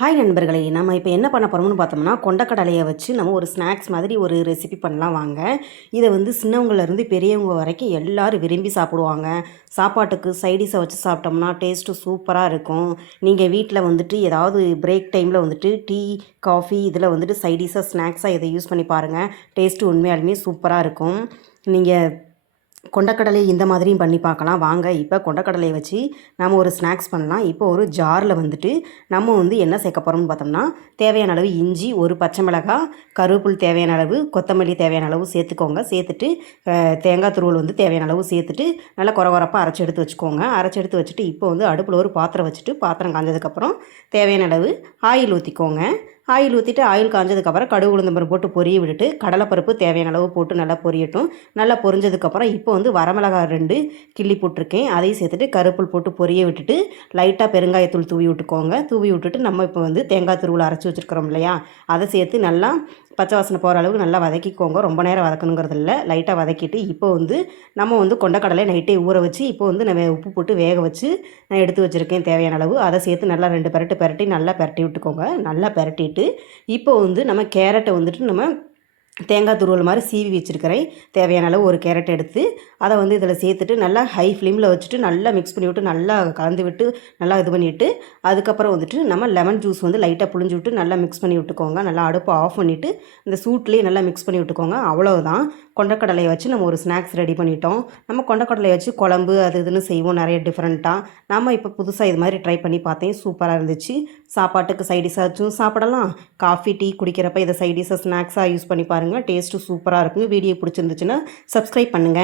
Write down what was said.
Hi நண்பர்களே, நம்ம இப்போ என்ன பண்ண போகிறோம்னு பார்த்தோம்னா, கொண்டக்கடலையை வச்சு நம்ம ஒரு ஸ்நாக்ஸ் மாதிரி ஒரு ரெசிபி பண்ணலாம் வாங்க. இதை வந்து சின்னவங்கலேருந்து பெரியவங்க வரைக்கும் எல்லோரும் விரும்பி சாப்பிடுவாங்க. சாப்பாட்டுக்கு சைடிஷை வச்சு சாப்பிட்டோம்னா டேஸ்ட்டு சூப்பராக இருக்கும். நீங்கள் வீட்டில் வந்துட்டு ஏதாவது பிரேக் டைமில் வந்துட்டு டீ, காஃபி இதில் வந்துட்டு சைடிஷாக ஸ்நாக்ஸாக இதை யூஸ் பண்ணி பாருங்கள். டேஸ்ட்டு உண்மையாலுமே சூப்பராக இருக்கும். நீங்கள் கொண்டக்கடலை இந்த மாதிரியும் பண்ணி பார்க்கலாம் வாங்க. இப்போ கொண்டக்கடலையை வச்சு நம்ம ஒரு ஸ்நாக்ஸ் பண்ணலாம். இப்போ ஒரு ஜாரில் வந்துட்டு நம்ம வந்து என்ன சேர்க்க போகிறோம்னு பார்த்தோம்னா, தேவையான அளவு இஞ்சி, ஒரு பச்சை மிளகாய், கருவேப்பில் தேவையான அளவு, கொத்தமல்லி தேவையான அளவு சேர்த்துக்கோங்க. சேர்த்துட்டு தேங்காய் துருவல் வந்து தேவையான அளவு சேர்த்துட்டு நல்லா கொரகொரப்பாக அரைச்சி எடுத்து வச்சுக்கோங்க. அரைச்சி எடுத்து வச்சுட்டு இப்போ வந்து அடுப்பில் ஒரு பாத்திரம் வச்சுட்டு பாத்திரம் காஞ்சதுக்கப்புறம் தேவையான அளவு ஆயில் ஊற்றிக்கோங்க. ஆயில் ஊற்றிட்டு ஆயில் காஞ்சதுக்கப்புறம் கடுகு உளுந்தம் பருப்பு போட்டு பொரிய விட்டுட்டு கடலைப்பருப்பு தேவையான அளவு போட்டு நல்லா பொரியட்டும். நல்லா பொரிஞ்சதுக்கப்புறம் இப்போ வந்து வரமிளகாய் 2 கிள்ளி போட்டிருக்கேன். அதையும் சேர்த்துட்டு கருவேப்பில் போட்டு பொரிய விட்டுட்டு லைட்டாக பெருங்காயத்தூள் தூவி விட்டுக்கோங்க. தூவி விட்டுட்டு நம்ம இப்போ வந்து தேங்காய் துருவல் அரைச்சி வச்சுருக்கிறோம் இல்லையா, அதை சேர்த்து நல்லா பச்சை வாசனை போகிற அளவுக்கு நல்லா வதக்கிக்கோங்க. ரொம்ப நேரம் வதக்கணுங்கிறது இல்லை, லைட்டாக வதக்கிட்டு இப்போ வந்து நம்ம வந்து கொண்டக்கடலை நைட்டே ஊற வச்சு இப்போ வந்து நம்ம உப்பு போட்டு வேக வச்சு நான் எடுத்து வச்சுருக்கேன் தேவையான அளவு. அதை சேர்த்து நல்லா 2 பெரட்டி நல்லா பெரட்டி விட்டுக்கோங்க. நல்லா பெரட்டிட்டு இப்போ வந்து நம்ம கேரட்டை வந்துட்டு நம்ம தேங்காய் துருவல் மாதிரி சீவி வச்சுருக்கிறேன். தேவையான அளவு ஒரு கேரட் எடுத்து அதை வந்து இதில் சேர்த்துட்டு நல்லா ஹை ஃப்ளேமில் வச்சுட்டு நல்லா மிக்ஸ் பண்ணி விட்டு நல்லா கலந்து விட்டு நல்லா இது பண்ணிவிட்டு அதுக்கப்புறம் வந்துட்டு நம்ம லெமன் ஜூஸ் வந்து லைட்டாக புழிஞ்சு விட்டு நல்லா மிக்ஸ் பண்ணி விட்டுக்கோங்க. நல்லா அடுப்பை ஆஃப் பண்ணிவிட்டு இந்த சூட்லேயே நல்லா மிக்ஸ் பண்ணி விட்டுக்கோங்க. அவ்வளோதான், கொண்டக்கடலையை வச்சு நம்ம ஒரு ஸ்நாக்ஸ் ரெடி பண்ணிட்டோம். நம்ம கொண்டக்கடலையை வச்சு குழம்பு அது இதுன்னு செய்வோம் நிறைய டிஃப்ரெண்ட்டாக. நம்ம இப்போ புதுசாக இது மாதிரி ட்ரை பண்ணி பார்த்தேன், சூப்பராக இருந்துச்சு. சாப்பாட்டுக்கு சைடிஷாக வச்சும் சாப்பிடலாம். காஃபி டீ குடிக்கிறப்ப இதை சைடிஷாக ஸ்நாக்ஸாக யூஸ் பண்ணி பாருங்கள். டேஸ்ட்டு சூப்பராக இருக்கும். வீடியோ பிடிச்சிருந்துச்சுன்னா சப்ஸ்கிரைப் பண்ணுங்கள்.